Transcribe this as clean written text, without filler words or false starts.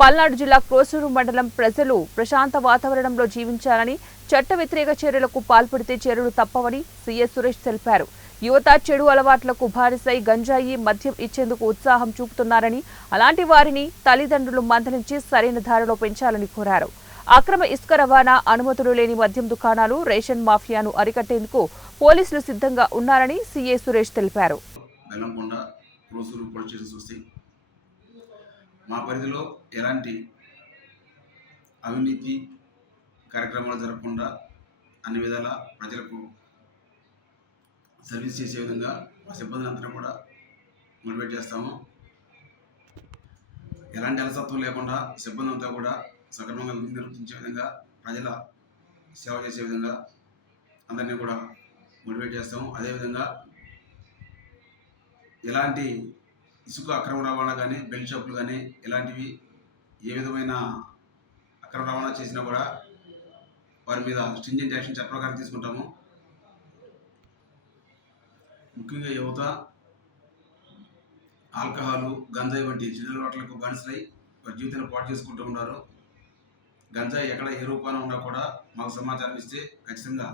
పల్నాడు జిల్లా క్రోసూరు మండలం ప్రజలు ప్రశాంత వాతావరణంలో జీవించాలని, చట్ట వ్యతిరేక చర్యలకు పాల్పడితే చర్యలు తప్పవని సీఎస్ సురేష్ తెలిపారు. యువత చెడు అలవాట్లకు బానిసై గంజాయి, మద్యం ఇచ్చేందుకు ఉత్సాహం చూపుతున్నారని, అలాంటి వారిని తల్లిదండ్రులు మందలించి సరైన దారిలో పెంచాలని కోరారు. అక్రమ ఇసుక రవాణా, అనుమతులు లేని మద్యం దుకాణాలు, రేషన్ మాఫియాను అరికట్టేందుకు పోలీసులు సిద్ధంగా ఉన్నారని సీఏ సురేష్ తెలిపారు. మా పరిధిలో ఎలాంటి అవినీతి కార్యక్రమాలు జరగకుండా అన్ని విధాల ప్రజలకు సర్వీస్ చేసే విధంగా మా సిబ్బందిని కూడా మోటివేట్ చేస్తాము. ఎలాంటి అలసత్వం లేకుండా సిబ్బంది అంతా కూడా సక్రమంగా విధులు నిర్వర్తించే విధంగా, ప్రజల సేవ చేసే విధంగా అందరినీ కూడా మోటివేట్ చేస్తాము. అదేవిధంగా ఎలాంటి ఇసుక అక్రమ రవాణా కానీ, బెల్ట్ షాపులు కానీ ఇలాంటివి ఏ విధమైన అక్రమ రవాణా చేసినా కూడా వారి మీద స్ట్రింజెంట్ యాక్షన్ చట్టప్రకారం తీసుకుంటాము. ముఖ్యంగా యువత ఆల్కహాలు, గంజాయి వంటి చెడు అలవాట్లకు బానిసలై వారి జీవితాన్ని పాటు చేసుకుంటూ ఉన్నారు. గంజాయి ఎక్కడ ఏ రూపాన ఉన్నా కూడా మాకు సమాచారం ఇస్తే ఖచ్చితంగా